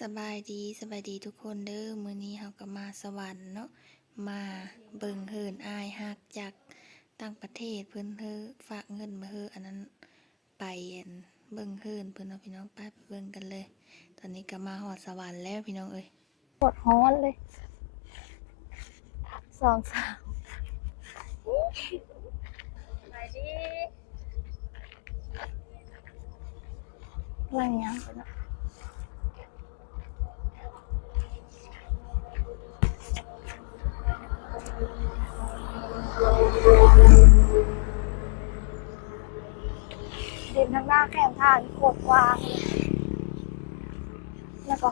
สบายดีสบายดีทุกคนเด้อมื้อนี้เฮาก็มาสวรรค์เนาะมาเบิ่งเฮินอายฮักจากต่างประเทศเพิ่นเฮอฝากเงินมาเฮออันนั้นไปอันเบิ่งเฮินเพิ่นเอาพี่น้องไปเบิ่งกันเลย ตอนนี้ก็มาฮอดสวรรค์แล้วพี่น้องเอ้ยปวดฮ้อนเลยสองสามอะไรเงี้ย ไปนะดินทางหน้าแคมทางโคตรกว้างเลยแล้วก็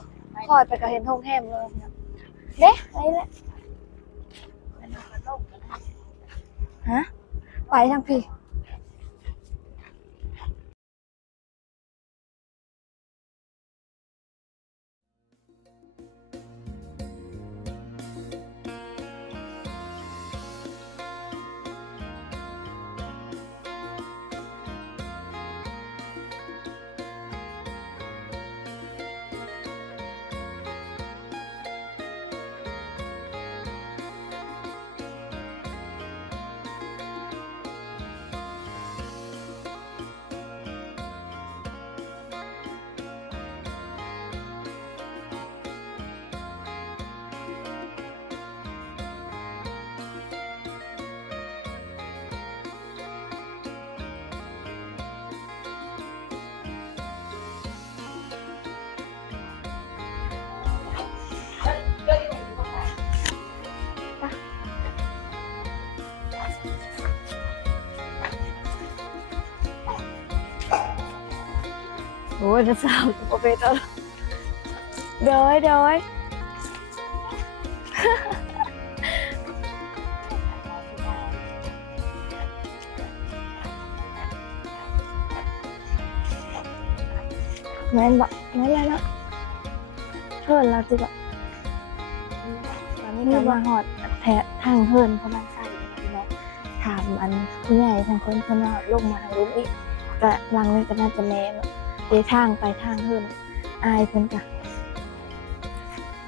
คอยไปก็เห็นทงแฮมเลยเด้ไอ้แหละฮะไปทางพี่ โอ้ยจะสาวโอเคแล้วเดี๋ยวเดี๋ยวแม่นบอกแม่แล้วเนาะเฮิร์นเราจิบะตอนนี้ก็มาหอดแทะทางเฮิร์นประมาณใส่พี่น้องถามอันผู้ใหญ่ทางคนเพนว่าลงมาทางลุมอีกก็ลังนี้ก็น่าจะแม่เนาะ เดทางไปทางเฮิรนอายเพิ่นกะ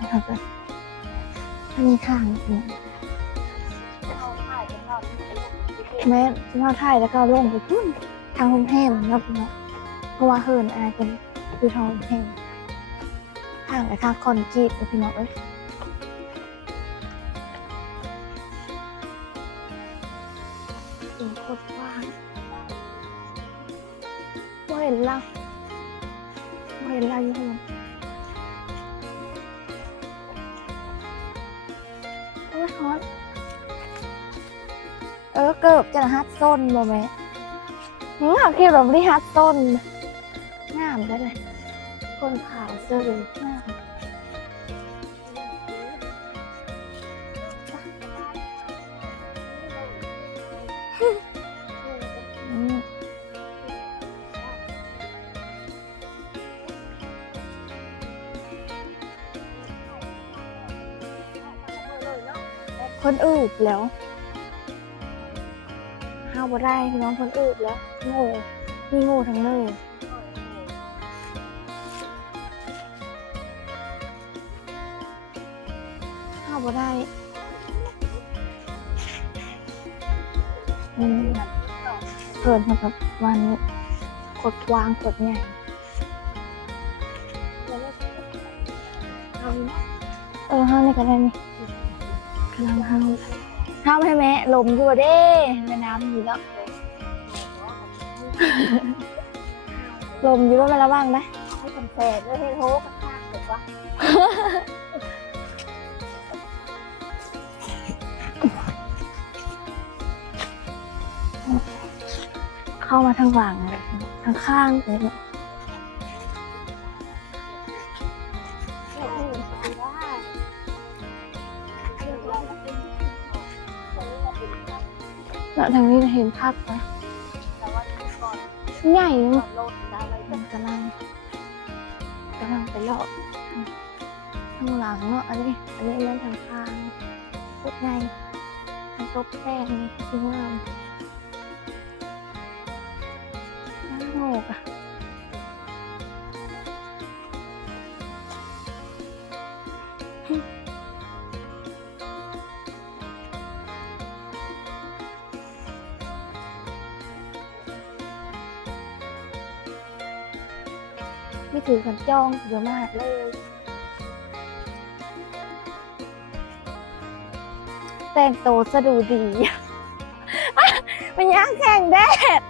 นะครับถ้ามีทางเพิ่นแม่ที่มาถ่ายแล้วก็ลงไปพุ่นทางโฮมแฮมแล้วเนาะเพราะว่าเฮิรนอายเป็นคือทางโฮมแฮมทางไปทางคอนกรีตพี่น้องเอ้ย ฮอตเออเกิบจะฮัดส้นบ่แม่หืมเขาคิดแบบไม่ได้ฮัดส้นงามได้เลยคนขาวเสื้อง คนอืบแล้วห้าวบ่ได้พี่น้องคนอืบแล้วโง่มีโง่ทั้งเลยห้าวบ่ได้อืมเกินมากับวันกดวางกดใหญ่เออห้าวนี่ก็ได้นี่ กำลังห้ามห้ามให้แม่ลมอยู่เด้แม่น้ำอยู่แล้วลมอยู่ว่ามันระวังนะให้เป็นแฟนด้วยให้โทรกระชากถูกปะเข้ามาทางหลังเลยทางข้างเลย ทางนี้เห็นภาพไหมแต่ว่าก่อนใหญ่ก่อมากนโลดอะไรมันกำลังกำลังไปเลาะทางหลังเนาะอันนี้อันนี้มันทางข้างพุดไงทางตบแป้งนี่คืองามน่าโงกอะไม่ ถือกันจ้องเยอะมากเลยแต่งโตวสะดูดีมันย่างแข่งแดด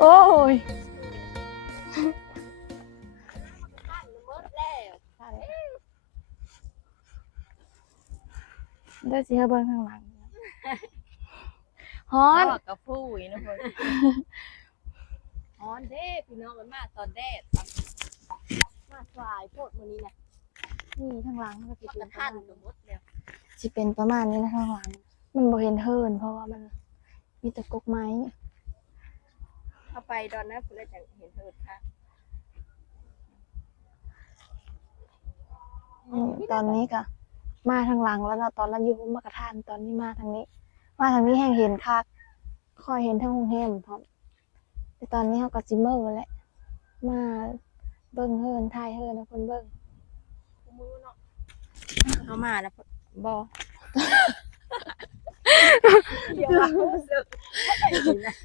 โอ้ยเดี๋ยวสิเฮาเบิ่งข้างหลังฮอนบอกกับผู้อีนะเพิ่น ฮ้อนเด้พี่น้องมันมาตอนแดดมาสายโพดมื้อนี้นะนี่ข้างหลังก็สิมันเป็นทัมานสมมติแล้วสิเป็นประมาณนี้นะข้างหลัง มันบ่เห็นเฮินเพราะว่ามันมีแต่กกไม้เข้าไปตอนนั้นเพิ่นเลยจังเห็นเถิดค่ะอืมตอนนี้ก็มาทางหลังแล้วเนาะตอนเราอยู่มากระทานตอนนี้มาทางนี้ มาทางนี้แห้งเห็นคักคอยเห็นทั้งโรงแรมพร้อม แต่ตอนนี้เขาก็ซิเมอร์แล้วมาเบิ่งเฮิรนทายเฮิรนนะคนเบิ่งมือเนาะเข้ามาแล้วบ่เดี๋ยวว่ารู้สึก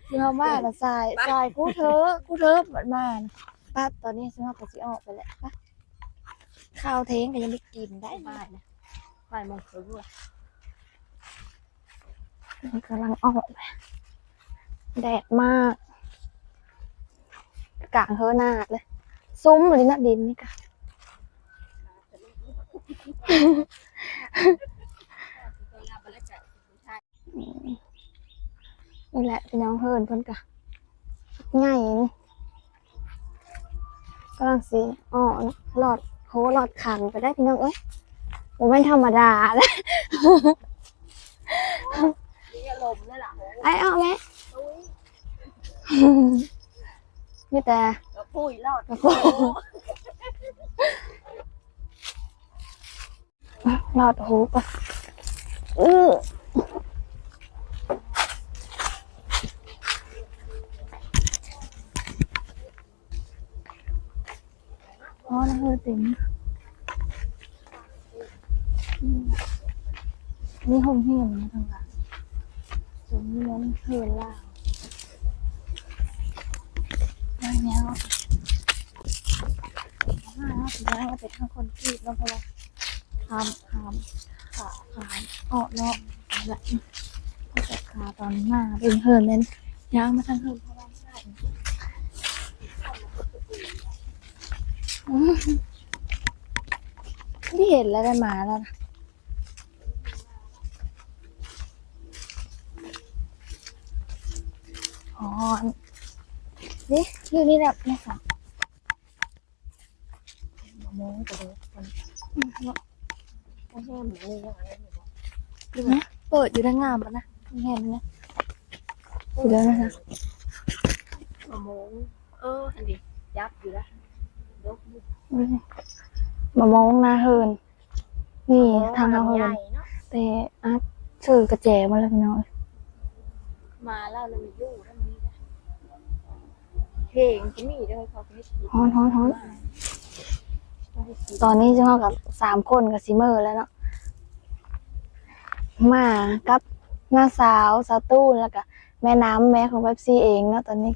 เดี๋ยวมาละทรายทรายกูเธอกูเธอบัดมานะป้าตอนนี้ซิมาก็สิออกไปแล้วป้าข้าวเทงก็ยังไม่กินได้ได้บ้านนะบ่ายโมงครึ่งว่ะมันกำลังออกไปแดดมาก กลางเฮอหนาดเลย ซุ้มเลยนะดินนี่ค่ะตัวงามบรรยากาศผู้ชายนี่แหละพี่น้องเฮิรนเพิ่นกะง่ายนี่กำลังสีอ๋อหลอดโหหลอดขังไปได้พี่น้องเอ้ยผมไม่นธรรมดาเลยนี่อารมณ์นั่นแหละไอ้เอาไหม นี่แต่ก็ปุ้ยรอดกระโปรงหลอดหูปะอื้ออ๋อนะเฮ้ยติ๋มอืมนี่ห้องเฮียนนะทางหลังส่วนนี้นั้นเฮือนล่าง ได้แล้วห้าสิบแล้วเราเป็นทั้งคนที่เราพราะว่าทำทำขาขาออกเนาะแบบก็จะขาตอนหน้าเป็นเฮิร์นนั้นย่างมาทางเฮิร์นเพราะว่าใช่อืมที่เห็นแล้วได้มาแล้วนะอ๋อ นี่นี่นี่แบบนี่ค่ะโมงก็เลยคนอืมก็แห้งหมูอะไรอยู่บ่ดูนะเปิดอยู่ด้านงามปะนะเห็นนะอยู่แล้วนะคะโมงเอออันนี้ยับอยู่แล้วยกมือดูสิมามองหน้าเฮินนี่ทางเราเฮิใหนญ่เนาะแต่อัดซื้อกระแจมาแล้วพี่น้องมาแล้วเรามีอยู่แล้วมีนะ เพลงก็มีด้วยเขาไม่ฮ้อนฮ้อนฮ้อนตอนนี้จะมากับสามคนกับซิเมอร์แล้วเนาะมากับหน้าสาวสาวตู้แล้วก็แม่น้ำแม่ของเบบซี่เองเนาะตอนนี้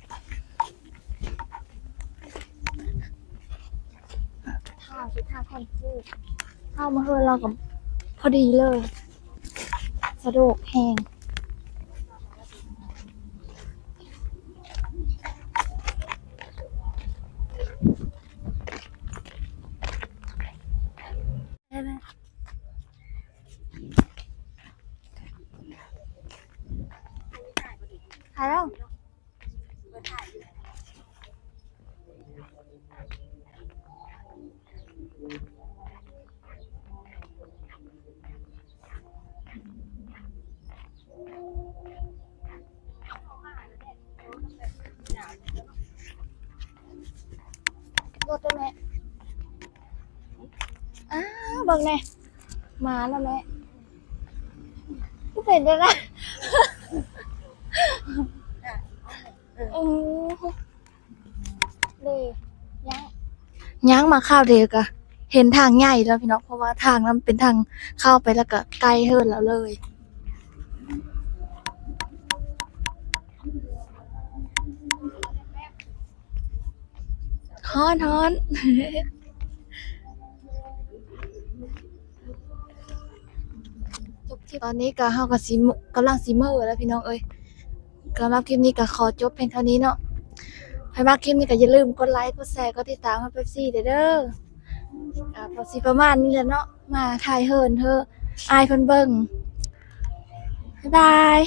ท่าคือท่าคอนฟูเข้ามาเฮือนเรากับพอดีเลย สะดวกแหง ถ่ายแล้วรถด้วยแม่อ้า วเบิ่งแน่มาแล้วแม่ก็เลยยังย่างมาข้าวเดียวก็เห็นทางใหญ่แล้วพี่น้องเพราะว่าทางนั้นเป็นทางเข้าไปแล้วก็ไกลเฮินแล้วเลยฮ้อนฮ้อนตอนนี้ก็เฮาก็สิมกำลังสิมื้อแล้วพี่น้องเอ้ย สำหรับคลิปนี้ก็ขอจบเพียงเท่านี้เนาะใครมาคลิปนี้ก็อย่าลืมกดไลค์ กดแชร์ กดติดตามให้เป๊ปซี่เด้ออ่าพอสิประมาณนี้แหละเนาะ มาถ่ายเฮิรนเธออายเพิ่นเบิ่งบ๊ายบาย